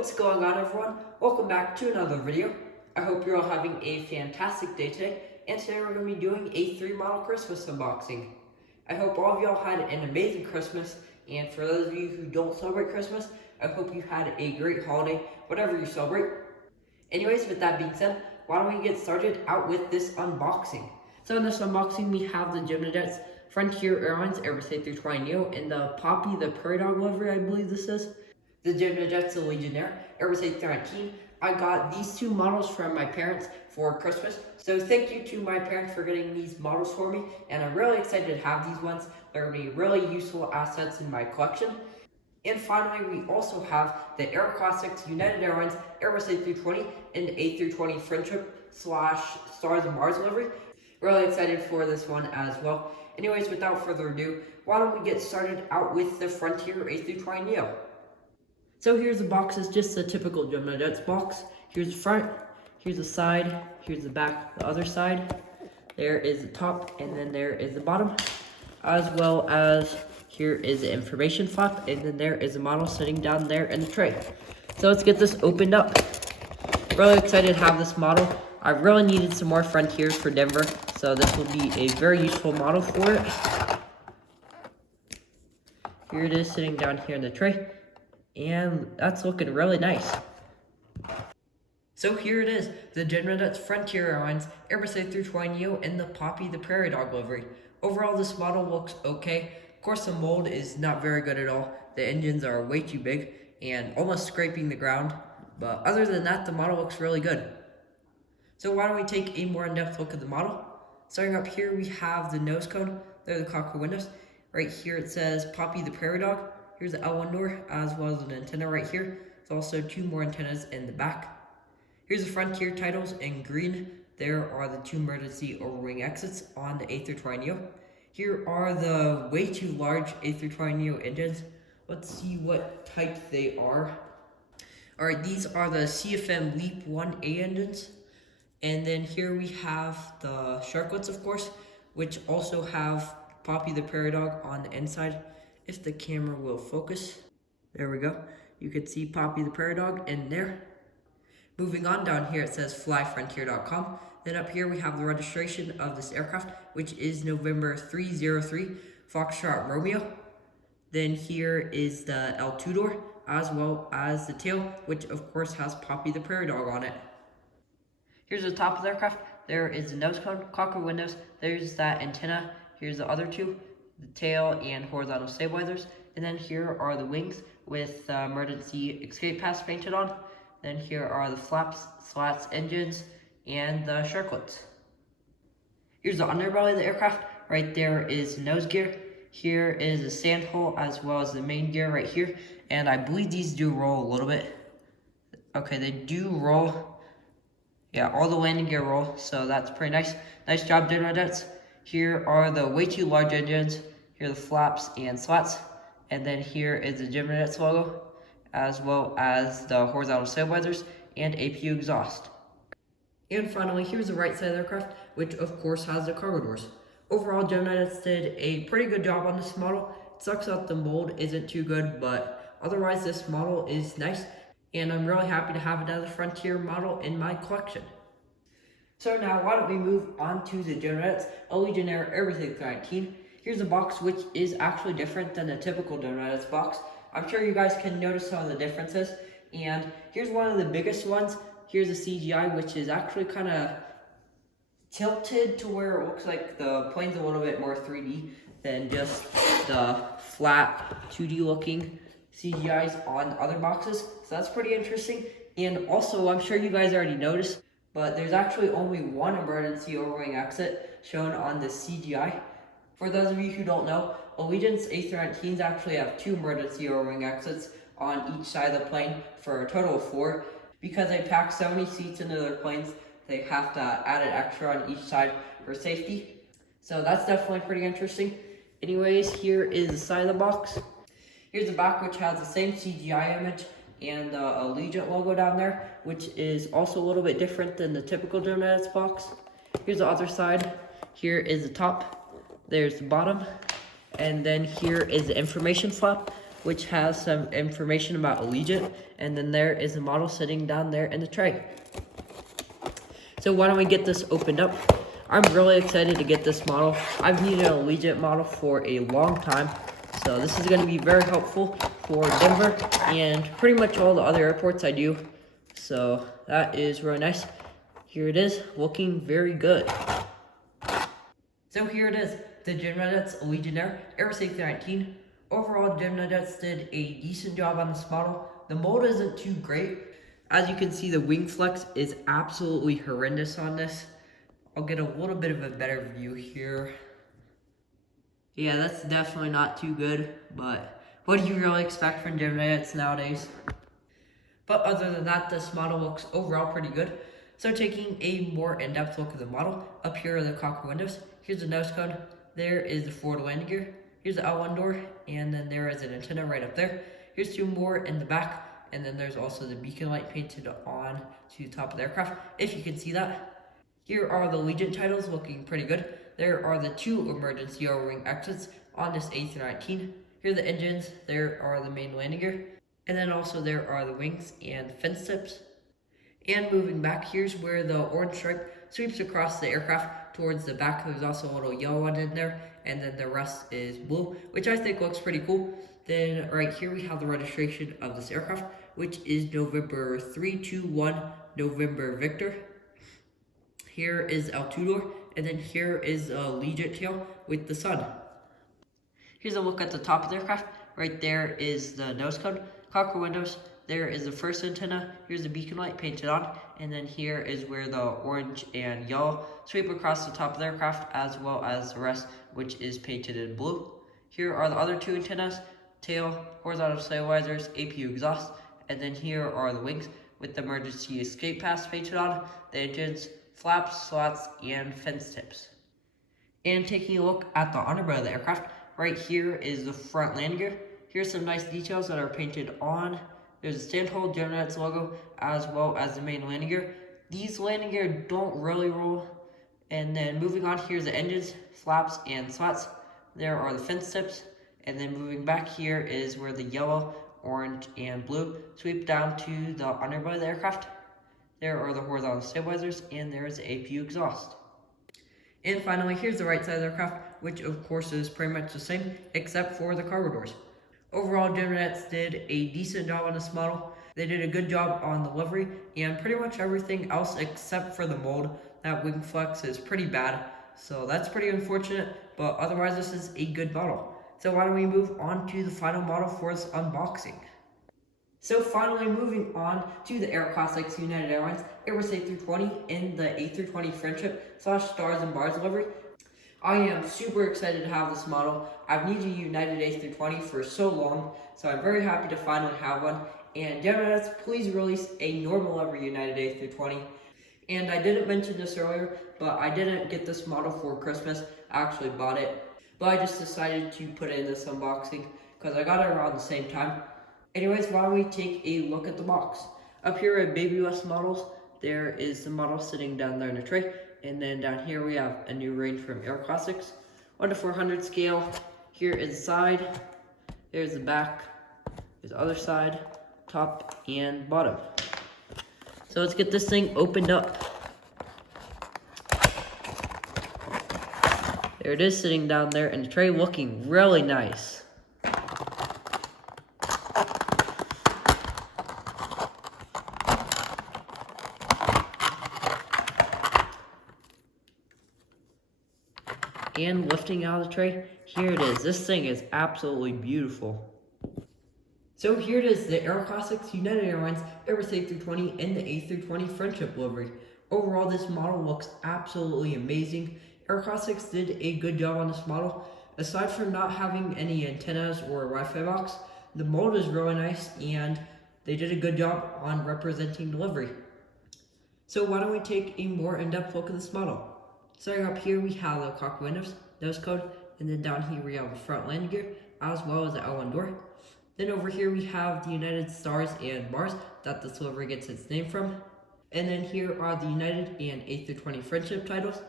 What's going on, everyone? Welcome back to another video. I hope you're all having a fantastic day today, and today we're going to be doing a 3 model Christmas unboxing. I hope all of y'all had an amazing Christmas, and for those of you who don't celebrate Christmas, I hope you had a great holiday, whatever you celebrate. Anyways, with that being said, why don't we get started out with this unboxing? So in this unboxing, we have the Gemini Jets Frontier Airlines Airbus A320NEO in the Poppy the Prairie Dog livery, I believe this is. The Gemini Jets Allegiant Airbus A319. I got these 2 models from my parents for Christmas, so thank you to my parents for getting these models for me, and I'm really excited to have these ones. They're going to be really useful assets in my collection. And finally, we also have the Aeroclassics United Airlines Airbus A320 and A320 Friendship / Stars and Mars livery. Really excited for this one as well. Anyways, without further ado, why don't we get started out with the Frontier A320NEO. So here's the box. It's just a typical Gemini Jets box. Here's the front, here's the side, here's the back, the other side. There is the top, and then there is the bottom. As well as here is the information flap, and then there is the model sitting down there in the tray. So let's get this opened up. Really excited to have this model. I really needed some more Frontiers for Denver, so this will be a very useful model for it. Here it is sitting down here in the tray. And that's looking really nice. So here it is, the Gemini Jets Frontier Airlines Airbus A320NEO in the Poppy the Prairie Dog livery. Overall, this model looks okay. Of course, the mold is not very good at all. The engines are way too big and almost scraping the ground. But other than that, the model looks really good. So why don't we take a more in-depth look at the model? Starting up here, we have the nose cone. There are the cockpit windows. Right here it says Poppy the Prairie Dog. Here's the L1 door, as well as an antenna right here. There's also 2 more antennas in the back. Here's the Frontier titles in green. There are the 2 emergency overwing exits on the A320NEO. Here are the way too large A320NEO engines. Let's see what type they are. Alright, these are the CFM LEAP 1A engines. And then here we have the Sharklets, of course, which also have Poppy the Prairie Dog on the inside. If the camera will focus. There we go. You can see Poppy the Prairie Dog in there. Moving on, down here it says flyfrontier.com. Then up here we have the registration of this aircraft, which is November 303 Foxtrot Romeo. Then here is the L2 door, as well as the tail, which of course has Poppy the Prairie Dog on it. Here's the top of the aircraft. There is the nose cone, cockpit windows. There's that antenna. Here's the other 2. The tail and horizontal stabilizers, and then here are the wings with emergency escape paths painted on. Then here are the flaps, slats, engines, and the Sharklets. Here's the underbelly of the aircraft. Right there is the nose gear. Here is the sand hole, as well as the main gear right here, and I believe these do roll a little bit. Okay, they do roll. Yeah, all the landing gear roll, so that's pretty nice. Nice job, Gemini Jets. Here are the way too large engines. Here are the flaps and slats. And then here is the Gemini Jets logo, as well as the horizontal stabilizers and APU exhaust. And finally, here's the right side of the aircraft, which of course has the cargo doors. Overall, Gemini Jets did a pretty good job on this model. It sucks that the mold isn't too good, but otherwise this model is nice. And I'm really happy to have another Frontier model in my collection. So now, why don't we move on to the Gemini Jets Allegiant Airbus A319. Here's a box which is actually different than the typical Gemini Jets box. I'm sure you guys can notice some of the differences. And here's one of the biggest ones. Here's the CGI, which is actually kind of tilted to where it looks like the plane's a little bit more 3D than just the flat 2D looking CGIs on other boxes. So that's pretty interesting. And also, I'm sure you guys already noticed, but there's actually only 1 emergency overwing exit shown on the CGI. For those of you who don't know, Allegiant's A319s actually have 2 emergency overwing exits on each side of the plane for a total of 4. Because they pack so many seats into their planes, they have to add an extra on each side for safety. So that's definitely pretty interesting. Anyways, here is the side of the box. Here's the back, which has the same CGI image and the Allegiant logo down there, which is also a little bit different than the typical Gemini Jets box. Here's the other side. Here is the top. There's the bottom. And then here is the information flap, which has some information about Allegiant, and then there is a model sitting down there in the tray. So why don't we get this opened up? I'm really excited to get this model. I've needed an Allegiant model for a long time, so this is going to be very helpful for Denver and pretty much all the other airports I do. So that is really nice. Here it is, looking very good. So here it is, the General Jets Allegiant Aeroclassics A319. Overall, General Jets did a decent job on this model. The mold isn't too great. As you can see, the wing flex is absolutely horrendous on this. I'll get a little bit of a better view here. Yeah, that's definitely not too good, but what do you really expect from General Jets nowadays? But other than that, this model looks overall pretty good. So taking a more in-depth look at the model, up here are the cockpit windows. Here's the nose cone. There is the forward landing gear. Here's the L1 door, and then there is an antenna right up there. Here's two more in the back, and then there's also the beacon light painted on to the top of the aircraft, if you can see that. Here are the Allegiant titles looking pretty good. There are the two emergency O-ring exits on this A319. Here are the engines, there are the main landing gear, and then also there are the wings and fence tips. And moving back, here's where the orange stripe sweeps across the aircraft towards the back. There's also a little yellow one in there, and then the rest is blue, which I think looks pretty cool. Then right here we have the registration of this aircraft, which is November 321 November Victor. Here is L2 door, and then here is a Allegiant tail with the sun. Here's a look at the top of the aircraft. Right there is the nose cone, cockpit windows. There is the first antenna. Here's the beacon light painted on, and then here is where the orange and yellow sweep across the top of the aircraft, as well as the rest, which is painted in blue. Here are the other two antennas, tail, horizontal stabilizers, APU exhaust, and then here are the wings with the emergency escape paths painted on, the engines, flaps, slots, and fence tips. And taking a look at the underbelly of the aircraft, right here is the front landing gear. Here's some nice details that are painted on. There's a stand-hold General Jets logo, as well as the main landing gear. These landing gear don't really roll. And then moving on, here's the engines, flaps, and slots. There are the fence tips. And then moving back, here is where the yellow, orange, and blue sweep down to the underbelly of the aircraft. There are the horizontal stabilizers, and there is the APU exhaust. And finally, here's the right side of the aircraft, which of course is pretty much the same, except for the cargo doors. Overall, General Jets did a decent job on this model. They did a good job on the livery, and pretty much everything else except for the mold. That wing flex is pretty bad, so that's pretty unfortunate, but otherwise this is a good model. So why don't we move on to the final model for this unboxing. So finally moving on to the Aeroclassics United Airlines Airbus A320 in the A320 Friendship / Stars and Bars livery. I am super excited to have this model. I've needed a United A320 for so long, so I'm very happy to finally have one. And General Jets, please release a normal livery United A320. And I didn't mention this earlier, but I didn't get this model for Christmas. I actually bought it, but I just decided to put it in this unboxing because I got it around the same time. Anyways, why don't we take a look at the box? Up here are Baby US models. There is the model sitting down there in a tray. And then down here we have a new range from Aeroclassics. 1 to 400 scale. Here is the side. There's the back. There's the other side, top, and bottom. So let's get this thing opened up. There it is sitting down there in the tray looking really nice. And lifting out of the tray, here it is. This thing is absolutely beautiful. So here it is, the Aeroclassics United Airlines Airbus A320 and the A320 Friendship livery. Overall, this model looks absolutely amazing. Aeroclassics did a good job on this model. Aside from not having any antennas or a Wi-Fi box, the mold is really nice and they did a good job on representing the livery. So why don't we take a more in-depth look at this model? Starting up here, we have the cockpit windows, nose cone, and then down here we have the front landing gear, as well as the L1 door. Then over here we have the United Stars and Bars that this livery gets its name from. And then here are the United and A320 Friendship titles.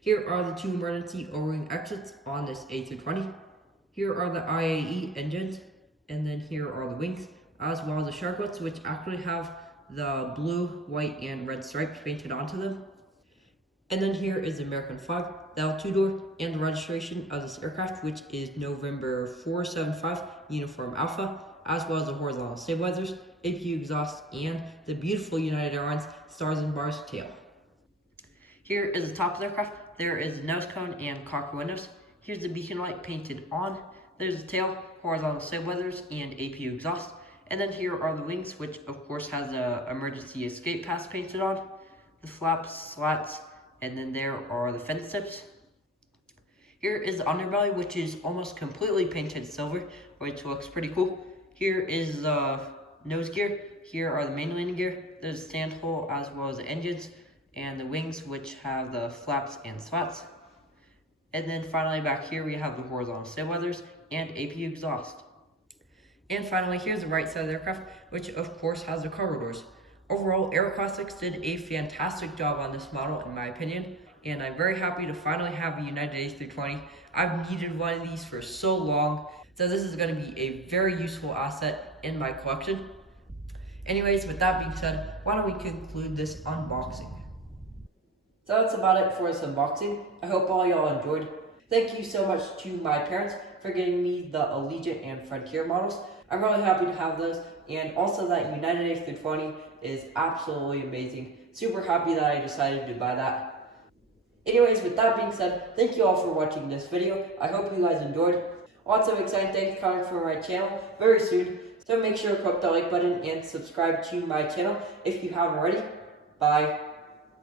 Here are the two emergency O-ring exits on this A320. Here are the IAE engines. And then here are the wings, as well as the sharklets, which actually have the blue, white, and red stripes painted onto them. And then here is the American flag, the L2 door, and the registration of this aircraft, which is November 475 Uniform Alpha, as well as the horizontal stabilizers, APU exhaust, and the beautiful United Airlines stars and bars tail. Here is the top of the aircraft. There is the nose cone and cockpit windows. Here's the beacon light painted on. There's the tail, horizontal stabilizers, and APU exhaust. And then here are the wings, which of course has the emergency escape pass painted on. The flaps, slats, and then there are the fin tips. Here is the underbelly, which is almost completely painted silver, which looks pretty cool. Here is the nose gear. Here are the main landing gear. There's the stand hole as well as the engines and the wings, which have the flaps and slats. And then finally back here we have the horizontal stabilizers and APU exhaust. And finally here's the right side of the aircraft, which of course has the cargo doors. Overall, Aeroclassics did a fantastic job on this model in my opinion, and I'm very happy to finally have a United A320. I've needed one of these for so long, so this is going to be a very useful asset in my collection. Anyways, with that being said, why don't we conclude this unboxing? So that's about it for this unboxing. I hope all y'all enjoyed. Thank you so much to my parents for getting me the Allegiant and Frontier models. I'm really happy to have those, and also that United A320 is absolutely amazing. Super happy that I decided to buy that. Anyways, with that being said, thank you all for watching this video. I hope you guys enjoyed. Lots of exciting things coming from my channel very soon, so make sure to click the like button and subscribe to my channel if you haven't already. Bye.